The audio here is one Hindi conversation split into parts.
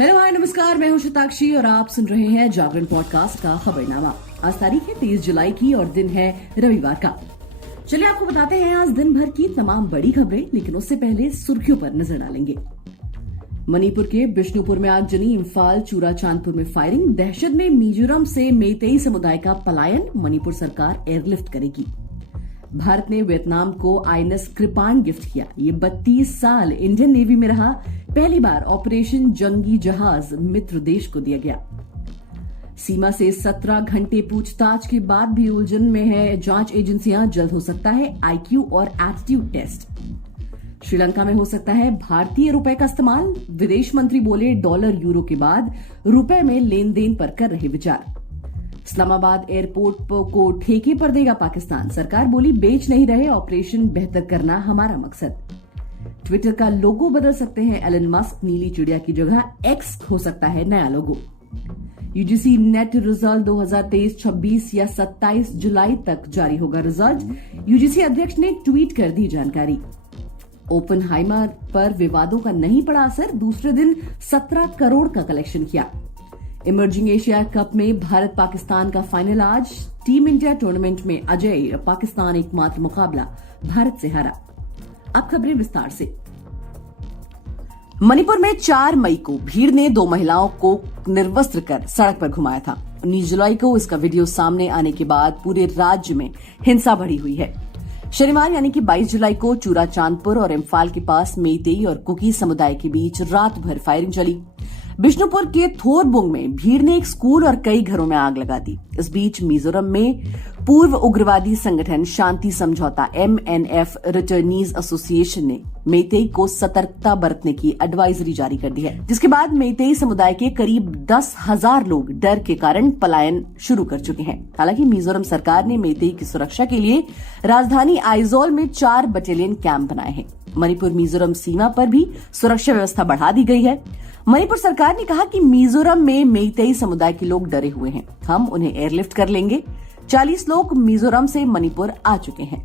हेलो हाय नमस्कार, मैं हूं शताक्षी और आप सुन रहे हैं जागरण पॉडकास्ट का खबरनामा। आज तारीख है 23 जुलाई की और दिन है रविवार का। चलिए आपको बताते हैं आज दिन भर की तमाम बड़ी खबरें, लेकिन उससे पहले सुर्खियों पर नजर डालेंगे। मणिपुर के बिष्णुपुर में आगजनी, इम्फाल चूरा चांदपुर में फायरिंग, दहशत में मिजोरम से मेइतेई समुदाय का पलायन, मणिपुर सरकार एयरलिफ्ट करेगी। भारत ने वियतनाम को आईएनएस कृपाण गिफ्ट किया। ये 32 साल इंडियन नेवी में रहा। पहली बार ऑपरेशन जंगी जहाज मित्र देश को दिया गया। सीमा से 17 घंटे पूछताछ के बाद भी उलझन में है जांच एजेंसियां, जल्द हो सकता है आईक्यू और एप्टीट्यूड टेस्ट। श्रीलंका में हो सकता है भारतीय रुपए का इस्तेमाल, विदेश मंत्री बोले डॉलर यूरो के बाद रुपए में लेन देन पर कर रहे विचार। इस्लामाबाद एयरपोर्ट को ठेके पर देगा पाकिस्तान, सरकार बोली बेच नहीं रहे, ऑपरेशन बेहतर करना हमारा मकसद। ट्विटर का लोगो बदल सकते हैं एलन मस्क, नीली चिड़िया की जगह एक्स हो सकता है नया लोगो। यूजीसी नेट रिजल्ट 2023-26 या 27 जुलाई तक जारी होगा रिजल्ट, यूजीसी अध्यक्ष ने ट्वीट कर दी जानकारी। ओपनहाइमर पर विवादों का नहीं पड़ा असर, दूसरे दिन 17 करोड़ का कलेक्शन किया। इमर्जिंग एशिया कप में भारत पाकिस्तान का फाइनल आज, टीम इंडिया टूर्नामेंट में अजय, पाकिस्तान एकमात्र मुकाबला भारत से हारा। अब खबरें विस्तार से। मणिपुर में 4 मई को भीड़ ने 2 महिलाओं को निर्वस्त्र कर सड़क पर घुमाया था। 19 जुलाई को इसका वीडियो सामने आने के बाद पूरे राज्य में हिंसा बढ़ी हुई है। शनिवार यानी कि 22 जुलाई को चूरा चांदपुर और इम्फाल के पास मेइतेई और कुकी समुदाय के बीच रात भर फायरिंग चली। बिष्णुपुर के थोरबुंग में भीड़ ने एक स्कूल और कई घरों में आग लगा दी। इस बीच मिजोरम में पूर्व उग्रवादी संगठन शांति समझौता MNF रिटर्नीज एसोसिएशन ने मेइतेई को सतर्कता बरतने की एडवाइजरी जारी कर दी है, जिसके बाद मेइतेई समुदाय के करीब 10,000 लोग डर के कारण पलायन शुरू कर चुके हैं। हालांकि मिजोरम सरकार ने मेइतेई की सुरक्षा के लिए राजधानी आइजोल में 4 बटालियन कैंप बनाए हैं। मणिपुर मिजोरम सीमा पर भी सुरक्षा व्यवस्था बढ़ा दी गई है। मणिपुर सरकार ने कहा कि मिजोरम में मेइतेई समुदाय के लोग डरे हुए हैं, हम उन्हें एयरलिफ्ट कर लेंगे। 40 लोग मिजोरम से मणिपुर आ चुके हैं।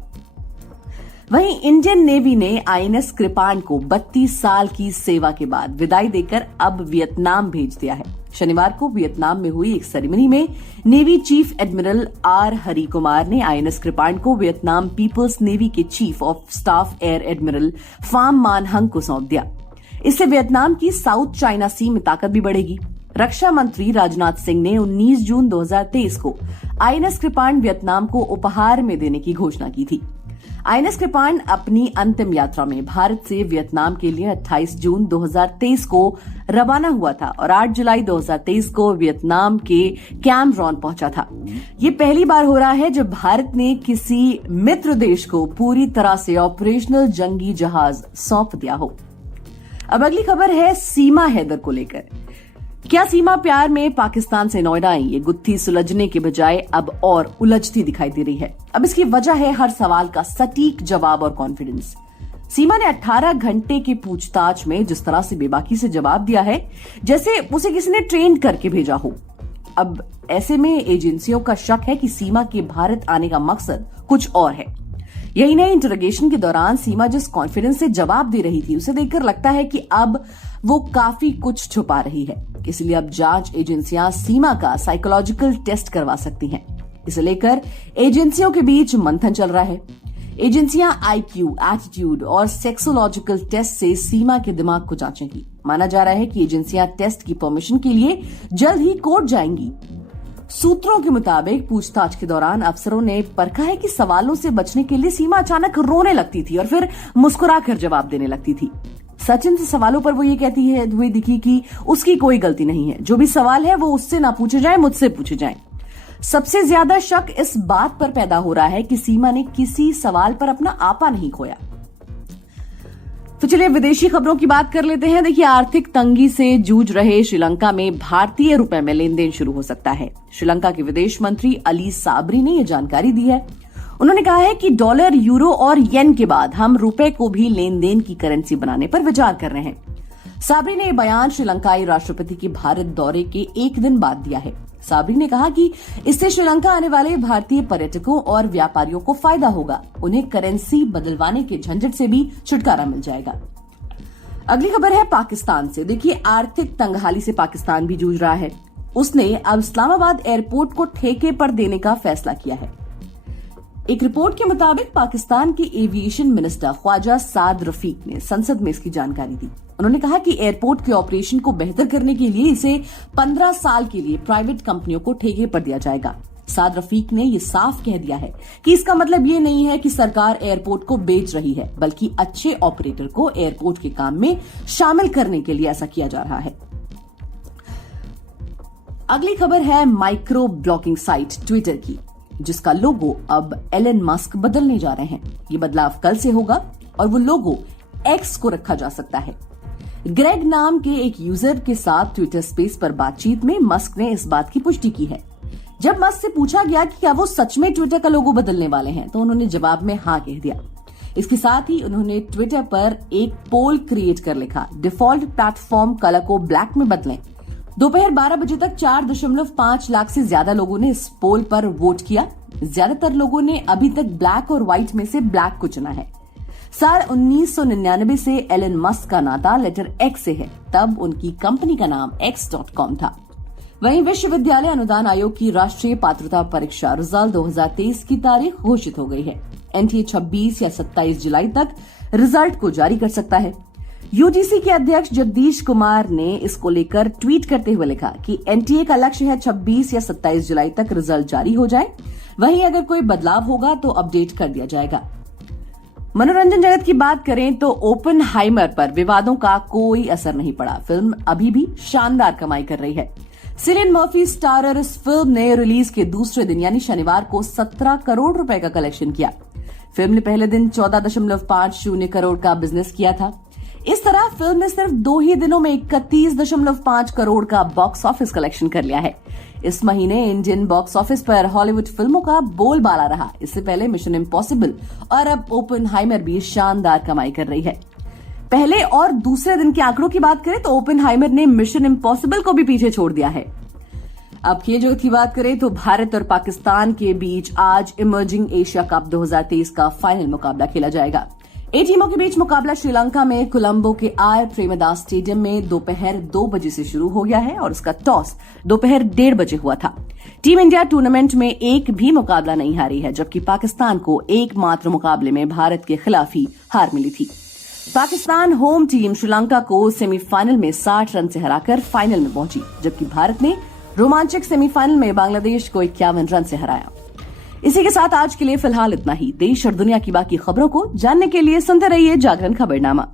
वहीं इंडियन नेवी ने आईएनएस कृपाण को 32 साल की सेवा के बाद विदाई देकर अब वियतनाम भेज दिया है। शनिवार को वियतनाम में हुई एक सेरेमनी में navy chief admiral R Hari Kumar ने आईएनएस कृपाण को वियतनाम पीपल्स नेवी के chief of staff air admiral Pham Manh Hung को सौंप दिया। इससे वियतनाम की साउथ चाइना सी में ताकत भी बढ़ेगी। रक्षा मंत्री राजनाथ सिंह ने 19 जून 2023 को आईएनएस कृपाण वियतनाम को उपहार में देने की घोषणा की थी। आईएनएस कृपाण अपनी अंतिम यात्रा में भारत से वियतनाम के लिए 28 जून 2023 को रवाना हुआ था और 8 जुलाई 2023 को वियतनाम के कैम रॉन पहुंचा था। ये पहली बार हो रहा है जब भारत ने किसी मित्र देश को पूरी तरह से ऑपरेशनल जंगी जहाज सौंप दिया हो। अब अगली खबर है सीमा हैदर को लेकर। क्या सीमा प्यार में पाकिस्तान से नोएडा आई? ये गुत्थी सुलझने के बजाय अब और उलझती दिखाई दे रही है। अब इसकी वजह है हर सवाल का सटीक जवाब और कॉन्फिडेंस। सीमा ने 18 घंटे की पूछताछ में जिस तरह से बेबाकी से जवाब दिया है, जैसे उसे किसी ने ट्रेन करके भेजा हो। अब ऐसे में एजेंसियों का शक है कि सीमा के भारत आने का मकसद कुछ और है। यही नहीं, इंटरोगेशन के दौरान सीमा जिस कॉन्फिडेंस से जवाब दे रही थी, उसे देखकर लगता है कि अब वो काफी कुछ छुपा रही है। इसलिए अब जांच एजेंसियां सीमा का साइकोलॉजिकल टेस्ट करवा सकती हैं। इसे लेकर एजेंसियों के बीच मंथन चल रहा है। एजेंसियां आईक्यू, एटीट्यूड और सेक्सोलॉजिकल टेस्ट से सीमा के दिमाग को जांचेंगी। माना जा रहा है कि एजेंसियां टेस्ट की परमिशन के लिए जल्द ही कोर्ट जाएंगी। सूत्रों के मुताबिक पूछताछ के दौरान अफसरों ने परखा है कि सवालों से बचने के लिए सीमा अचानक रोने लगती थी और फिर मुस्कुराकर जवाब देने लगती थी। सचिन से सवालों पर वो ये कहती है हुई दिखी कि उसकी कोई गलती नहीं है, जो भी सवाल है वो उससे ना पूछे जाए, मुझसे पूछे जाए। सबसे ज्यादा शक इस बात पर पैदा हो रहा है कि सीमा ने किसी सवाल पर अपना आपा नहीं खोया। तो चलिए विदेशी खबरों की बात कर लेते हैं। देखिए, आर्थिक तंगी से जूझ रहे श्रीलंका में भारतीय रुपए में लेन देन शुरू हो सकता है। श्रीलंका के विदेश मंत्री अली साबरी ने यह जानकारी दी है। उन्होंने कहा है कि डॉलर, यूरो और येन के बाद हम रुपए को भी लेन देन की करेंसी बनाने पर विचार कर रहे हैं। साबरी ने यह बयान श्रीलंकाई राष्ट्रपति के भारत दौरे के एक दिन बाद दिया है। साबरी ने कहा कि इससे श्रीलंका आने वाले भारतीय पर्यटकों और व्यापारियों को फायदा होगा। उन्हें करेंसी बदलवाने के झंझट से भी छुटकारा मिल जाएगा। अगली खबर है पाकिस्तान से। देखिए, आर्थिक तंगहाली से पाकिस्तान भी जूझ रहा है। उसने अब इस्लामाबाद एयरपोर्ट को ठेके पर देने का फैसला किया है। एक रिपोर्ट के मुताबिक पाकिस्तान के एविएशन मिनिस्टर ख्वाजा साद रफीक ने संसद में इसकी जानकारी दी। उन्होंने कहा कि एयरपोर्ट के ऑपरेशन को बेहतर करने के लिए इसे 15 साल के लिए प्राइवेट कंपनियों को ठेके पर दिया जाएगा। साद रफीक ने यह साफ कह दिया है कि इसका मतलब ये नहीं है कि सरकार एयरपोर्ट को बेच रही है, बल्कि अच्छे ऑपरेटर को एयरपोर्ट के काम में शामिल करने के लिए ऐसा किया जा रहा है। अगली खबर है माइक्रो ब्लॉगिंग साइट ट्विटर की, जिसका लोगो अब एलन मस्क बदलने जा रहे हैं। ये बदलाव कल से होगा और वो लोगो एक्स को रखा जा सकता है। ग्रेग नाम के एक यूजर के साथ ट्विटर स्पेस पर बातचीत में मस्क ने इस बात की पुष्टि की है। जब मस्क से पूछा गया कि क्या वो सच में ट्विटर का लोगो बदलने वाले हैं, तो उन्होंने जवाब में हाँ कह दिया। इसके साथ ही उन्होंने ट्विटर पर एक पोल क्रिएट कर लिखा, डिफॉल्ट प्लेटफॉर्म कलर को ब्लैक में बदलें। दोपहर 12 बजे तक 4.5 लाख से ज्यादा लोगों ने इस पोल पर वोट किया। ज्यादातर लोगों ने अभी तक ब्लैक और व्हाइट में से ब्लैक को चुना है। साल 1999 से एलन मस्क का नाता लेटर एक्स से है। तब उनकी कंपनी का नाम x.com था। वहीं विश्वविद्यालय अनुदान आयोग की राष्ट्रीय पात्रता परीक्षा रिजल्ट 2023 की तारीख घोषित हो गई है। एनटीए 26 या 27 जुलाई तक रिजल्ट को जारी कर सकता है। यूजीसी के अध्यक्ष जगदीश कुमार ने इसको लेकर ट्वीट करते हुए लिखा कि एनटीए का लक्ष्य है 26 या 27 जुलाई तक रिजल्ट जारी हो जाए। वहीं अगर कोई बदलाव होगा तो अपडेट कर दिया जाएगा। मनोरंजन जगत की बात करें तो ओपेनहाइमर पर विवादों का कोई असर नहीं पड़ा। फिल्म अभी भी शानदार कमाई कर रही है। सिलियन मर्फी स्टारर इस फिल्म ने रिलीज के दूसरे दिन यानी शनिवार को 17 करोड़ रुपए का कलेक्शन किया। फिल्म ने पहले दिन 14.50 करोड़ का बिजनेस किया था। इस तरह फिल्म ने सिर्फ 2 ही दिनों में 31.5 करोड़ का बॉक्स ऑफिस कलेक्शन कर लिया है। इस महीने इंडियन बॉक्स ऑफिस पर हॉलीवुड फिल्मों का बोलबाला रहा। इससे पहले मिशन इम्पॉसिबल और अब ओपेनहाइमर भी शानदार कमाई कर रही है। पहले और दूसरे दिन के आंकड़ों की बात करें तो ओपेनहाइमर ने मिशन इम्पॉसिबल को भी पीछे छोड़ दिया है। अब खेल जगत की बात करें तो भारत और पाकिस्तान के बीच आज इमर्जिंग एशिया कप 2023 का फाइनल मुकाबला खेला जाएगा। 8 टीमों के बीच मुकाबला श्रीलंका में कोलंबो के आर प्रेमदास स्टेडियम में दोपहर 2 बजे से शुरू हो गया है और इसका टॉस दोपहर 1:30 बजे हुआ था। टीम इंडिया टूर्नामेंट में एक भी मुकाबला नहीं हारी है, जबकि पाकिस्तान को एकमात्र मुकाबले में भारत के खिलाफ ही हार मिली थी। पाकिस्तान होम टीम श्रीलंका को सेमीफाइनल में 60 रन से हराकर फाइनल में पहुंची, जबकि भारत ने रोमांचक सेमीफाइनल में बांग्लादेश को 51 रन से हराया। इसी के साथ आज के लिए फिलहाल इतना ही। देश और दुनिया की बाकी खबरों को जानने के लिए सुनते रहिए जागरण खबरनामा।